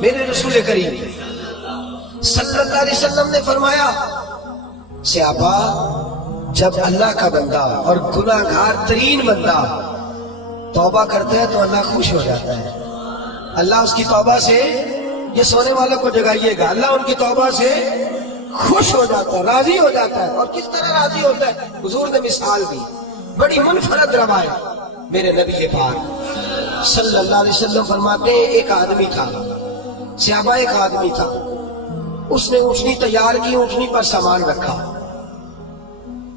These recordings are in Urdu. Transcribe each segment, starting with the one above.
میرے رسول کریم صلی اللہ علیہ وسلم نے فرمایا صحابہ جب اللہ کا بندہ اور گناہگار ترین بندہ توبہ کرتا ہے تو اللہ خوش ہو جاتا ہے. اللہ اس کی توبہ سے، یہ سونے والوں کو جگائیے گا، اللہ ان کی توبہ سے خوش ہو جاتا ہے، راضی ہو جاتا ہے. اور کس طرح راضی ہوتا ہے حضور نے مثال دی، بڑی منفرد روایت. میرے نبی پاک صلی اللہ علیہ وسلم فرماتے ہیں ایک آدمی تھا، صحابہ ایک آدمی تھا، اس نے اونٹنی تیار کی، اونٹنی پر سامان رکھا،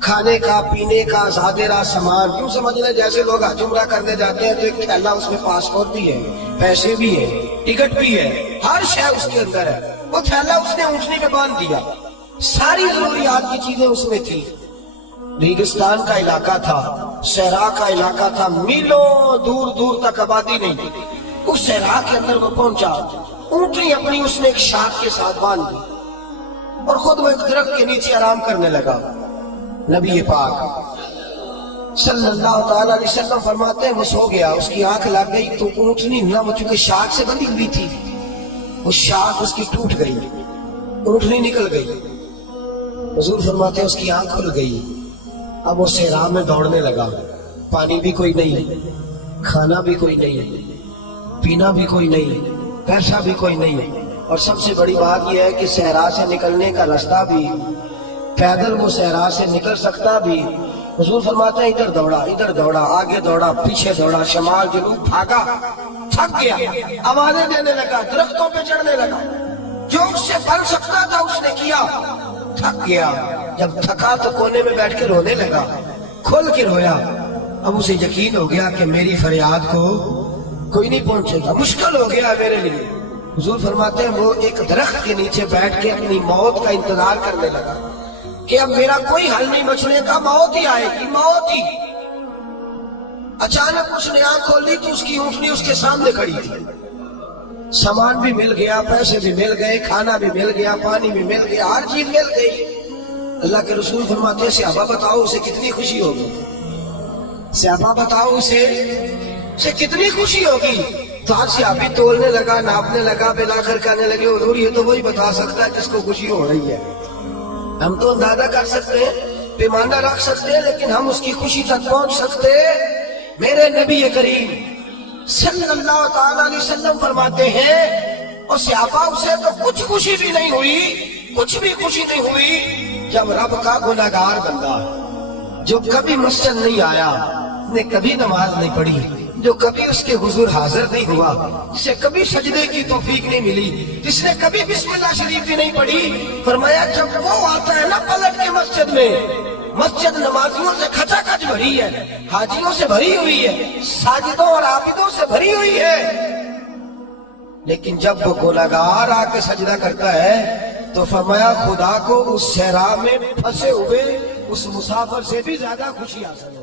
کھانے کا پینے کا زادرہ سامان. یوں سمجھ لیں جیسے لوگ حج عمرہ کرنے جاتے ہیں تو ایک تھیلا اس میں پاسپورٹ بھی ہے، پیسے بھی ہے، ٹکٹ بھی ہے، ہر شے اس کے اندر ہے. وہ تھیلا اس نے اونٹنی میں باندھ دیا، ساری ضروریات کی چیزیں اس میں تھی. ریگستان کا علاقہ تھا، صحرا کا علاقہ تھا، میلوں دور دور تک آبادی نہیں تھی. اس صحرا کے اندر وہ پہنچا، اونٹنی اپنی اس نے ایک شاخ کے ساتھ باندھ دی اور خود وہ ایک درخت کے نیچے آرام کرنے لگا. نبی پاک صلی اللہ تعالی علیہ وسلم فرماتے ہیں وہ سو گیا، اس کی آنکھ لگ گئی تو اونٹنی نہ، وہ چونکہ شاخ سے بندھی ہوئی تھی، وہ شاخ اس کی ٹوٹ گئی، اونٹنی نکل گئی. حضور فرماتے ہیں اس کی آنکھ کھل گئی. اب وہ صحرا میں دوڑنے لگا، پانی بھی کوئی نہیں، کھانا بھی کوئی نہیں، پینا بھی کوئی نہیں، پیسہ بھی کوئی نہیں. اور سب سے بڑی بات یہ ہے کہ صحرا سے نکلنے کا راستہ بھی، پیدل وہ صحرا سے نکل سکتا بھی. حضور فرماتے ہیں ادھر دوڑا، آگے دوڑا، پیچھے دوڑا، شمال جنوب بھاگا، تھک گیا، آوازیں دینے لگا، درختوں پہ چڑھنے لگا، جو اس سے بن سکتا تھا اس نے کیا، تھک گیا. جب تھکا تو کونے میں بیٹھ کے رونے لگا، کھل کے رویا. اب اسے یقین ہو گیا کہ میری فریاد کو کوئی نہیں پہنچے گا، مشکل ہو گیا میرے لیے. حضور فرماتے ہیں وہ ایک درخت کے نیچے بیٹھ کے اپنی موت کا انتظار کرنے لگا کہ اب میرا کوئی حل نہیں بچنے کا، موت ہی آئے گی، موت ہی. اچانک اس نے آنکھ کھول لی تو اس کی اونٹنی اس کے سامنے کھڑی تھی. سامان بھی مل گیا، پیسے بھی مل گئے، کھانا بھی مل گیا، پانی بھی مل گیا، ہر چیز مل گئی. اللہ کے رسول فرماتے ہیں صحابہ بتاؤ اسے کتنی خوشی ہوگی، صحابہ بتاؤ اسے کتنی خوشی ہوگی. تو ہر صحابی تولنے لگا، ناپنے لگا، بالآخر کہنے لگے حضور یہ تو وہی بتا سکتا ہے جس کو خوشی ہو رہی ہے. ہم تو اندازہ کر سکتے ہیں، پیمانہ رکھ سکتے ہیں، لیکن ہم اس کی خوشی تک پہنچ سکتے. میرے نبی کریم صلی اللہ تعالی علیہ وسلم فرماتے ہیں اور صحابہ اسے تو کچھ خوشی بھی نہیں ہوئی، کچھ بھی خوشی نہیں ہوئی جب رب کا گناہگار بندہ جو کبھی مسجد نہیں آیا، نے کبھی نماز نہیں پڑھی، جو کبھی اس کے حضور حاضر نہیں ہوا، جسے کبھی سجدے کی توفیق نہیں ملی، جس نے کبھی بسم اللہ شریف بھی نہیں پڑھی، فرمایا جب وہ آتا ہے نا پلٹ کے مسجد میں، مسجد نمازیوں سے کھچا کھچ بھری ہے، حاجیوں سے بھری ہوئی ہے، ساجدوں اور عابدوں سے بھری ہوئی ہے، لیکن جب وہ گناہگار آ کے سجدہ کرتا ہے تو فرمایا خدا کو اس صحرا میں پھنسے ہوئے اس مسافر سے بھی زیادہ خوشی حاصل ہے.